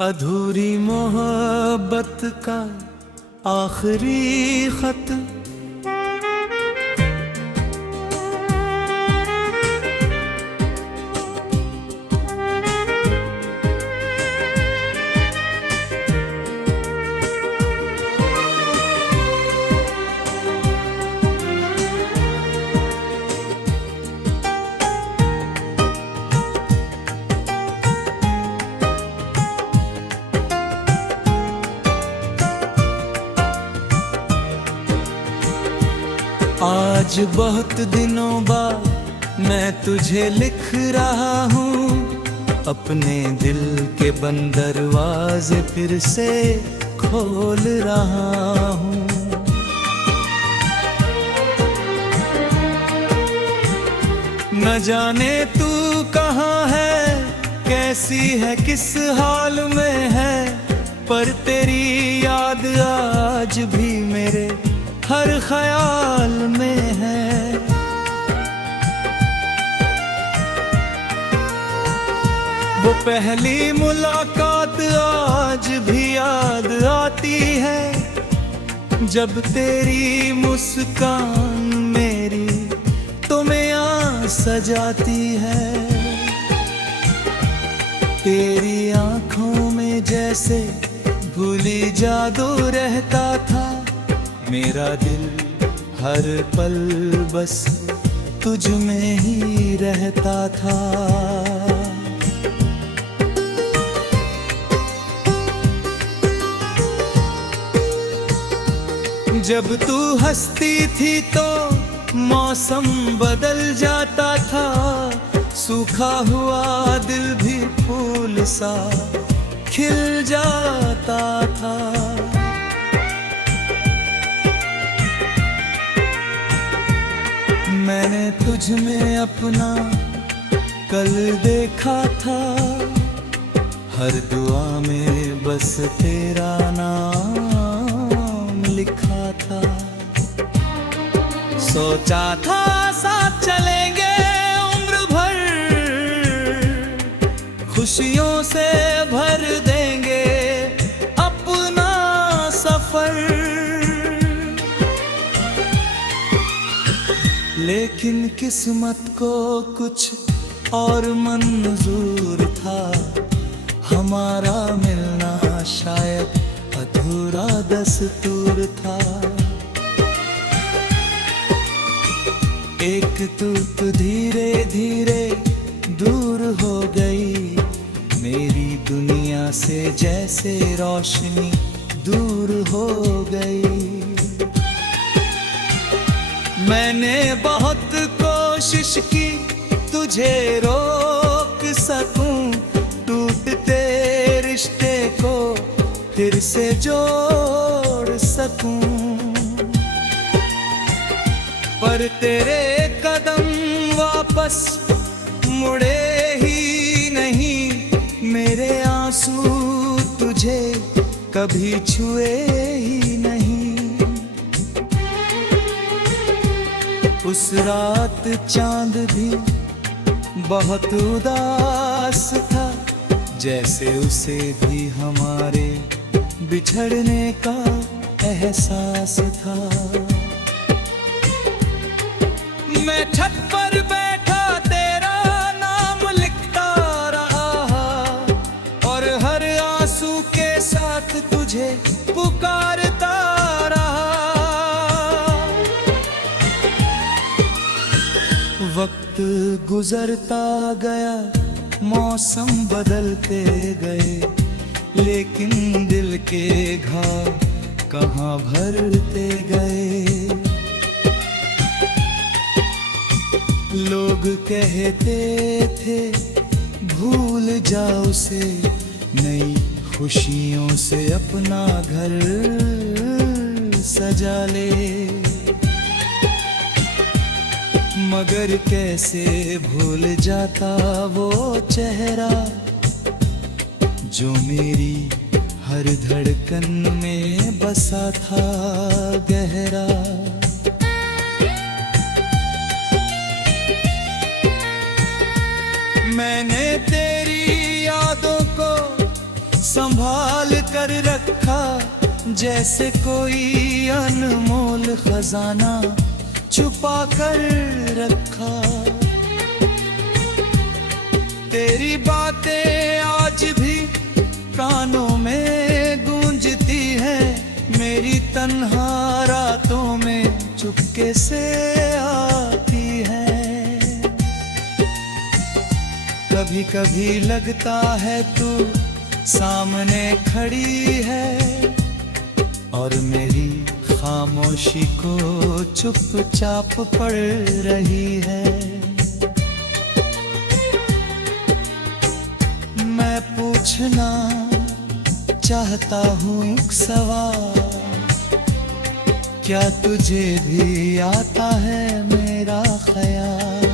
अधूरी मोहब्बत का आखिरी खत। आज बहुत दिनों बाद मैं तुझे लिख रहा हूँ, अपने दिल के बंद दरवाजे फिर से खोल रहा हूँ। न जाने तू कहाँ है, कैसी है, किस हाल में है, पर तेरी याद आज भी मेरे हर ख्याल में है। वो पहली मुलाकात आज भी याद आती है, जब तेरी मुस्कान मेरी तुम्हें सजाती है। तेरी आंखों में जैसे भूली जादू रहता था, मेरा दिल हर पल बस तुझ में ही रहता था। जब तू हंसती थी तो मौसम बदल जाता था, सूखा हुआ दिल भी फूल सा खिल जाता था। मैंने तुझ में अपना कल देखा था, हर दुआ में बस तेरा नाम लिखा था। सोचा था साथ चलेंगे उम्र भर, खुशियों से भर देंगे अपना सफर। लेकिन किस्मत को कुछ और मंजूर था, हमारा मिलना शायद अधूरा दस्तूर था। एक तू धीरे धीरे दूर हो गई, मेरी दुनिया से जैसे रोशनी दूर हो गई। मैंने बहुत कोशिश की तुझे रोक सकूं, टूटते रिश्ते को फिर से जोड़ सकूं, पर तेरे कदम वापस मुड़े ही नहीं। मेरे आंसू तुझे कभी छुए ही नहीं। उस रात चांद भी बहुत उदास था, जैसे उसे भी हमारे बिछड़ने का एहसास था। मैं छत पर बैठा तेरा नाम लिखता रहा, और हर आंसू के साथ तुझे पुकारता रहा। वक्त गुजरता गया, मौसम बदलते गए, लेकिन दिल के घाव कहाँ भरते गए। लोग कहते थे भूल जाओ उसे, नई खुशियों से अपना घर सजा ले। मगर कैसे भूल जाता वो चेहरा, जो मेरी हर धड़कन में बसा था गहरा। मैंने तेरी यादों को कर रखा, जैसे कोई अनमोल खजाना छुपा कर रखा। तेरी बातें आज भी कानों में गूंजती है, मेरी तन्हा रातों में चुपके से आती है। कभी कभी लगता है तू सामने खड़ी है और मेरी खामोशी को चुपचाप पढ़ रही है। मैं पूछना चाहता हूँ एक सवाल, क्या तुझे भी आता है मेरा ख्याल?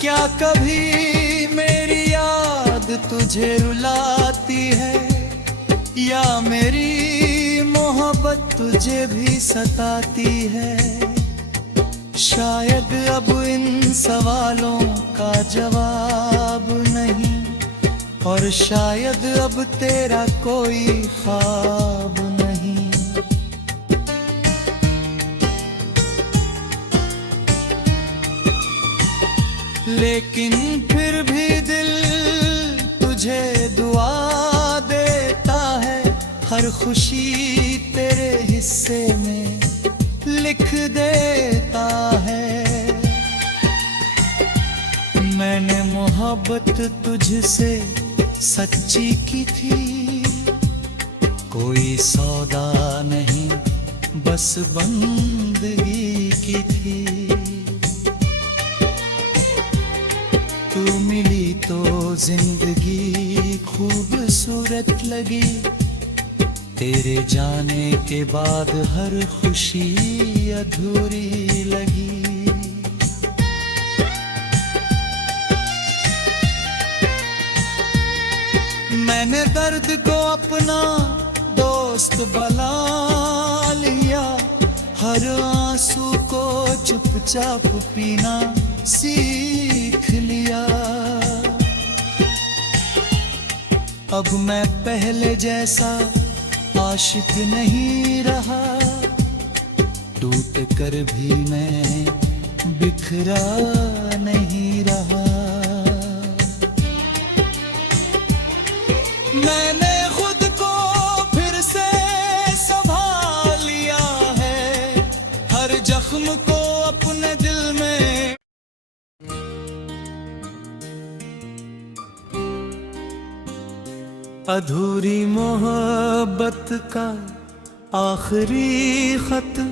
क्या कभी मेरी याद तुझे रुलाती है, या मेरी मोहब्बत तुझे भी सताती है? शायद अब इन सवालों का जवाब नहीं, और शायद अब तेरा कोई ख्वाब नहीं। लेकिन फिर भी दिल तुझे दुआ देता है, हर खुशी तेरे हिस्से में लिख देता है। मैंने मोहब्बत तुझसे सच्ची की थी, कोई सौदा नहीं बस बंदगी की थी। तू मिली तो जिंदगी खूबसूरत लगी, तेरे जाने के बाद हर खुशी अधूरी लगी। मैंने दर्द को अपना दोस्त बना लिया, हर आंसू को चुपचाप पीना सीख लिया। अब मैं पहले जैसा आशिक नहीं रहा, टूट कर भी मैं बिखरा नहीं रहा। मैंने खुद को फिर से संभाल लिया है, हर जख्म को अपने दिल में। अधूरी मोहब्बत का आखिरी खत,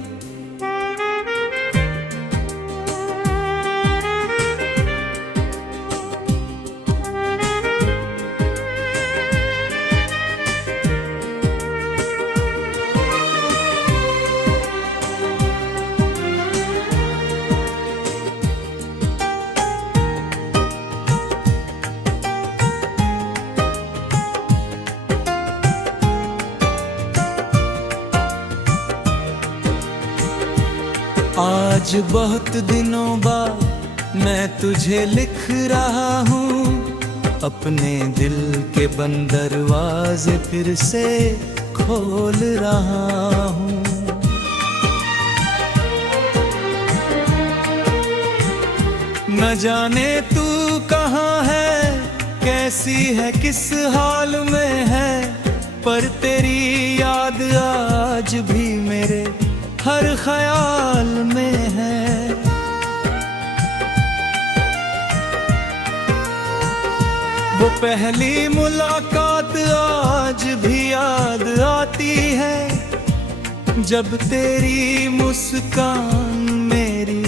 आज बहुत दिनों बाद मैं तुझे लिख रहा हूँ, अपने दिल के बंद दरवाजे फिर से खोल रहा हूँ। न जाने तू कहाँ है, कैसी है, किस हाल में है, पर तेरी याद आज भी मेरे हर ख्याल में है। वो पहली मुलाकात आज भी याद आती है, जब तेरी मुस्कान मेरी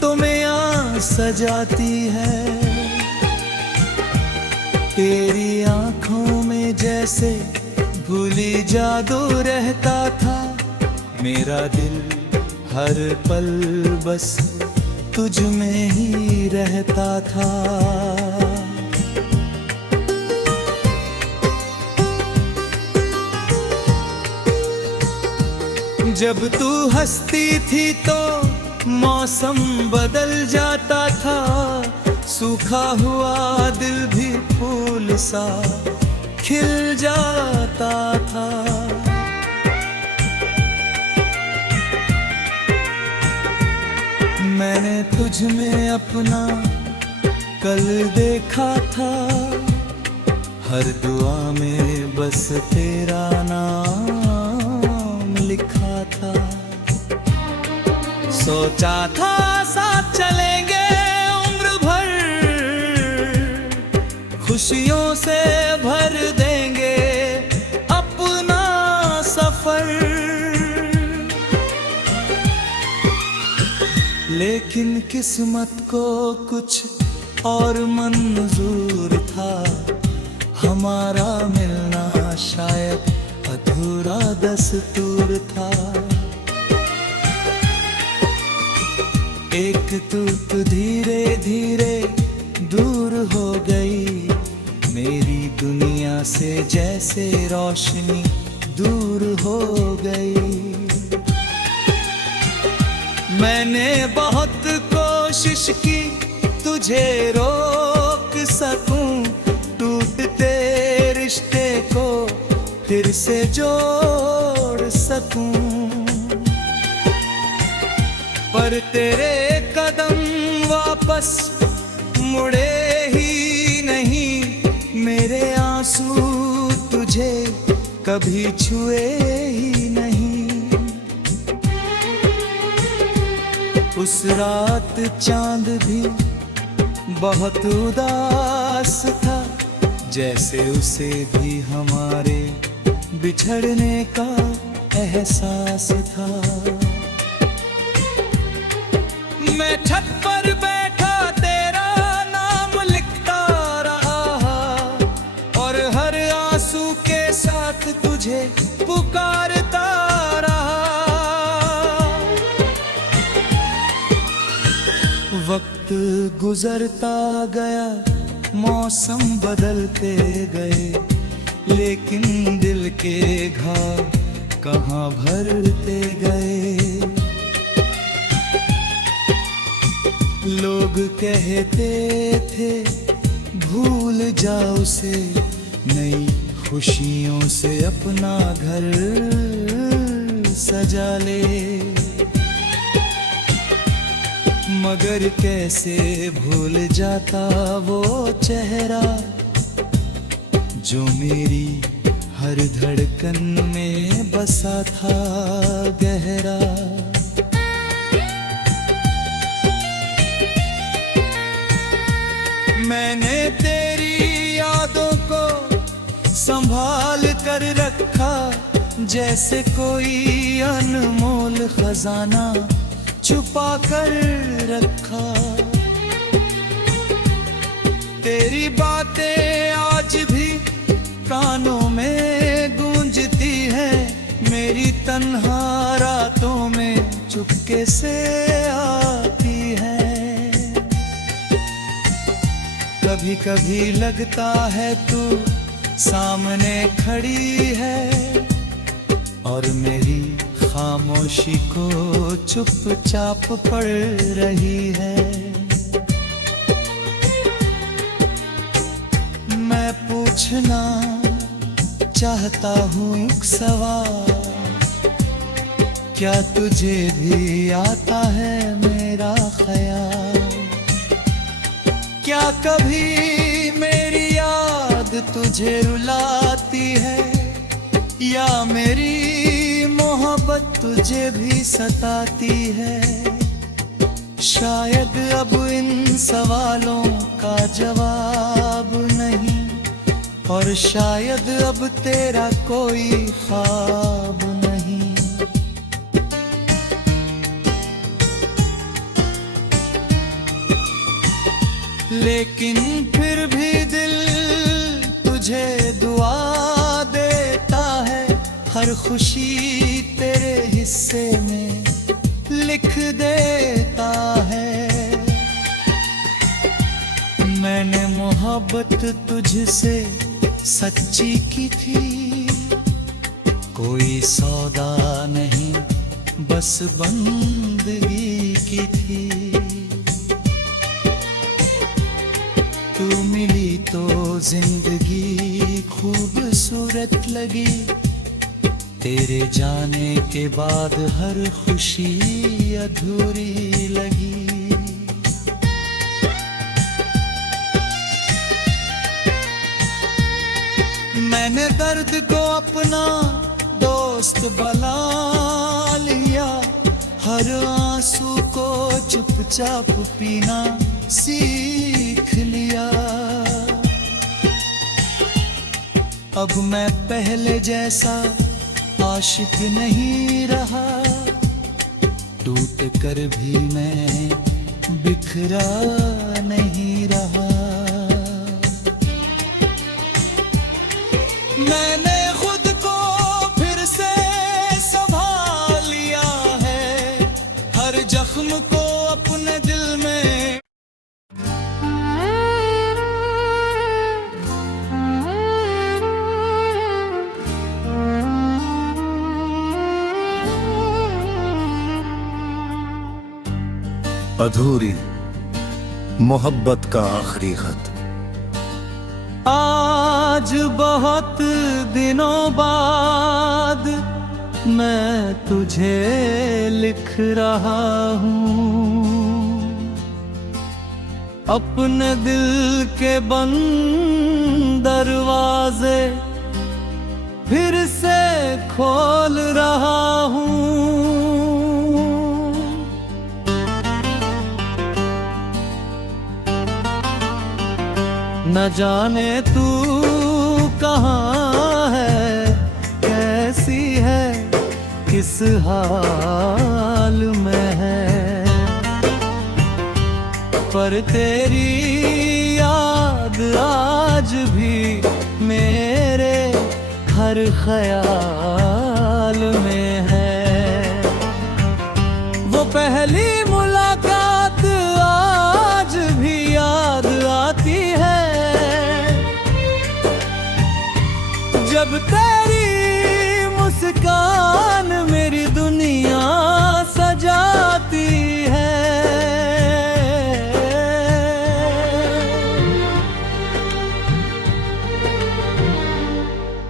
तुम्हें सजाती है। तेरी आंखों में जैसे भूली जादू रहता था, मेरा दिल हर पल बस तुझ में ही रहता था। जब तू हंसती थी तो मौसम बदल जाता था, सूखा हुआ दिल भी फूल सा खिल जाता था। मैंने तुझ में अपना कल देखा था, हर दुआ में बस तेरा नाम लिखा था। सोचा था साथ चलेंगे उम्र भर, खुशियों से भर देंगे अपना सफर। लेकिन किस्मत को कुछ और मंजूर था, हमारा मिलना शायद अधूरा दस्तूर था। एक तू धीरे धीरे दूर हो गई, मेरी दुनिया से जैसे रोशनी दूर हो गई। मैंने बहुत कोशिश की तुझे रोक सकूं, टूटते रिश्ते को फिर से जोड़ सकूं, पर तेरे कदम वापस मुड़े ही नहीं। मेरे आंसू तुझे कभी छुए ही नहीं। उस रात चांद भी बहुत उदास था, जैसे उसे भी हमारे बिछड़ने का एहसास था। मैं छत पर बैठा तेरा नाम लिखता रहा, और हर आंसू के साथ तुझे पुकारता रहा। वक्त गुजरता गया, मौसम बदलते गए, लेकिन दिल के घाव कहाँ भरते गए। लोग कहते थे भूल जा उसे, नई खुशियों से अपना घर सजा ले। मगर कैसे भूल जाता वो चेहरा, जो मेरी हर धड़कन में बसा था गहरा। मैंने तेरी यादों को संभाल कर रखा, जैसे कोई अनमोल खजाना छुपा कर रखा। तेरी बातें आज भी कानों में गूंजती है, मेरी तन्हा रातों में चुपके से आती है। कभी कभी लगता है तू सामने खड़ी है, और मेरी खामोशी को चुपचाप पढ़ रही है। मैं पूछना चाहता हूँ एक सवाल, क्या तुझे भी आता है मेरा ख्याल? क्या कभी मेरी याद तुझे रुलाती है, या मेरी मोहब्बत तुझे भी सताती है? शायद अब इन सवालों का जवाब नहीं, और शायद अब तेरा कोई ख्वाब नहीं। लेकिन फिर भी दिल तुझे दुआ देता है, हर खुशी तेरे हिस्से में लिख देता है। मैंने मोहब्बत तुझसे सच्ची की थी, कोई सौदा नहीं बस बंदगी की थी। तू मिली तो जिंदगी खूबसूरत लगी। तेरे जाने के बाद हर खुशी अधूरी लगी। मैंने दर्द को अपना दोस्त बना लिया। हर आंसू को चुपचाप पीना सीख लिया। अब मैं पहले जैसा आशिक नहीं रहा। टूट कर भी मैं बिखरा नहीं रहा। मैंने खुद को फिर से संभाल लिया है। हर जख्म को अपने दिल में अधूरी मोहब्बत का आखिरी खत। आज बहुत दिनों बाद मैं तुझे लिख रहा हूँ। अपने दिल के बंद दरवाजे फिर से खोल रहा हूँ। न जाने तू कहाँ है, कैसी है, किस हाल में है। पर तेरी याद आज भी मेरे हर ख्याल में है। वो पहली मुलाकात आज भी याद आती है। जब तेरी मुस्कान मेरी दुनिया सजाती है।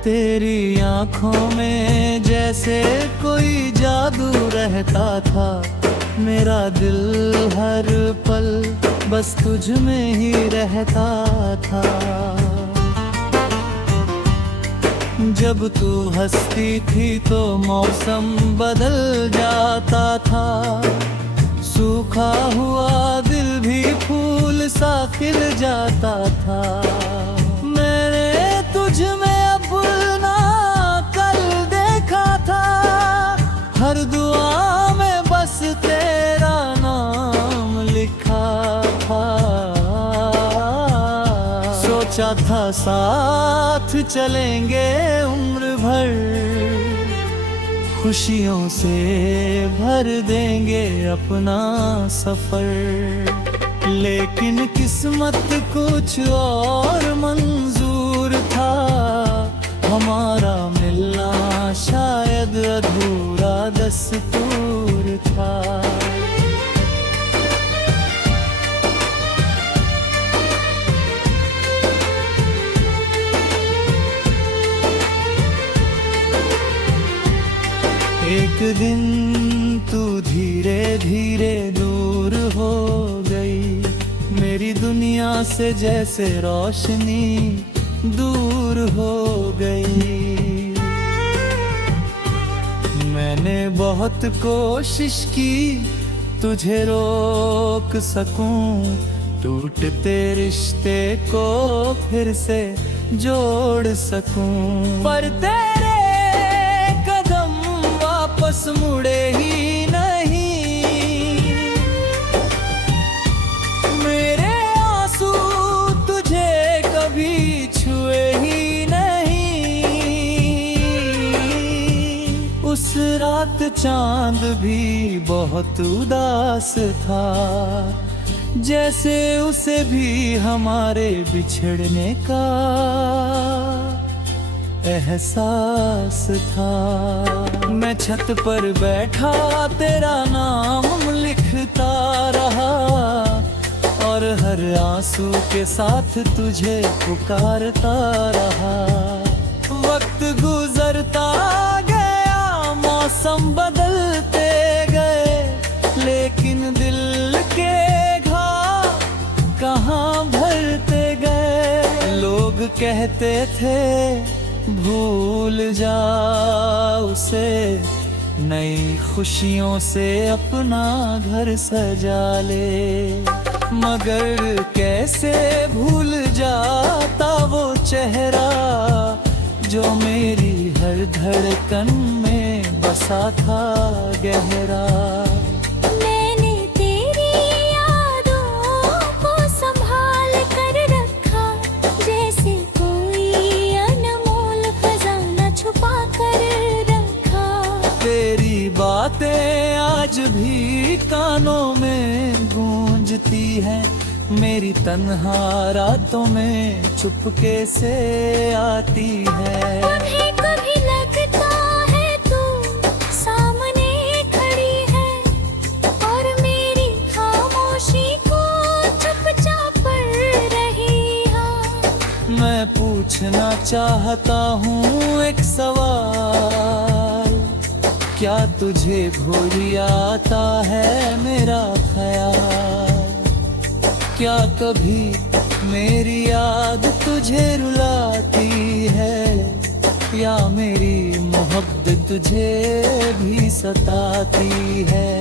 तेरी आँखों में जैसे कोई जादू रहता था। मेरा दिल हर पल बस तुझ में ही रहता था। जब तू हंसती थी तो मौसम बदल जाता था। सूखा हुआ दिल भी फूल सा खिल जाता था। मैंने तुझ में अपना कल देखा था। हर दुआ में बस तेरा नाम लिखा था। सोचा था साथ चलेंगे उम्र भर। खुशियों से भर देंगे अपना सफर। लेकिन किस्मत कुछ और मंजूर था। हमारा मिलना शायद अधूरा दस्तूर था। एक दिन तू धीरे धीरे दूर हो गई। मेरी दुनिया से जैसे रोशनी दूर हो गई। मैंने बहुत कोशिश की तुझे रोक सकूं। टूटते रिश्ते को फिर से जोड़ सकूं। पर तेरे कदम वापस मुड़े ही नहीं। मेरे आंसू तुझे कभी छुए ही नहीं। उस रात चांद भी बहुत उदास था। जैसे उसे भी हमारे बिछड़ने का एहसास था। मैं छत पर बैठा तेरा नाम लिखता रहा। और हर आंसू के साथ तुझे पुकारता रहा। वक्त गुजरता गया, मौसम बदलते गए, लेकिन दिल के घाव कहाँ भरते गए। लोग कहते थे भूल जा उसे, नई खुशियों से अपना घर सजा ले। मगर कैसे भूल जाता वो चेहरा जो मेरी हर धड़कन में बसा था गहरा। मैंने तेरी यादों को संभाल कर रखा, जैसे कोई अनमोल खजाना छुपा कर रखा। तेरी बातें आज भी कानों में गूंजती है, मेरी तन्हा रातों में चुपके से आती है। कभी कभी लगता है तू सामने खड़ी है, और मेरी खामोशी को चुपचाप पढ़ रही है। मैं पूछना चाहता हूँ एक सवाल, क्या तुझे भूल आता है मेरा ख्याल? क्या कभी मेरी याद तुझे रुलाती है, या मेरी मोहब्बत तुझे भी सताती है?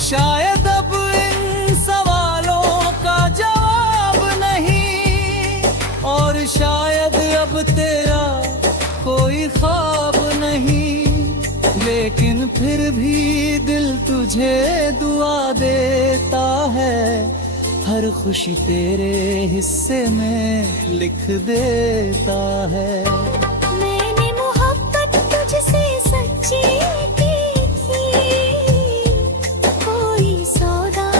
शायद अब इन सवालों का जवाब नहीं, और शायद अब तेरा कोई ख्वाब नहीं, लेकिन फिर भी दिल तुझे दुआ देता है, हर खुशी तेरे हिस्से में लिख देता है। मैंने मोहब्बत तुझसे सच्ची की थी, कोई सौदा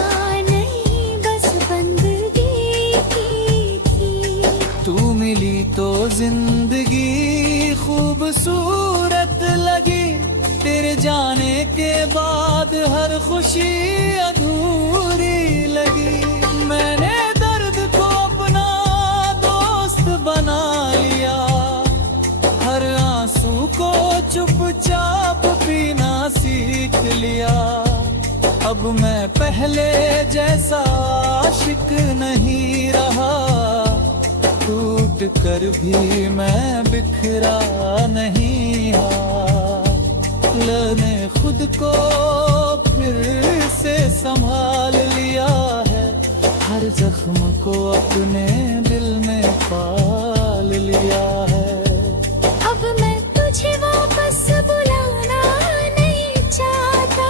नहीं बस बंदगी की थी। तू मिली तो जिंदगी खूबसूरत लगी, तेरे जाने के बाद हर खुशी अधूरी लगी। मैंने दर्द को अपना दोस्त बना लिया, हर आंसू को चुपचाप पीना सीख लिया। अब मैं पहले जैसा आशिक नहीं रहा, टूट कर भी मैं बिखरा नहीं रहा। मैंने खुद को फिर से संभाल लिया है, हर जख्म को अपने दिल में पाल लिया है। अब मैं तुझे वापस बुलाना नहीं चाहता,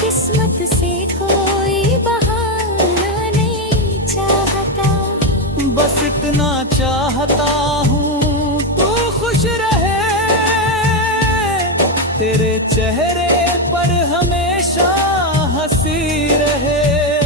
किस्मत से कोई बहाना नहीं चाहता। बस इतना चाहता हूँ तू खुश रहे, तेरे चेहरे पर हमेशा हंसी रहे।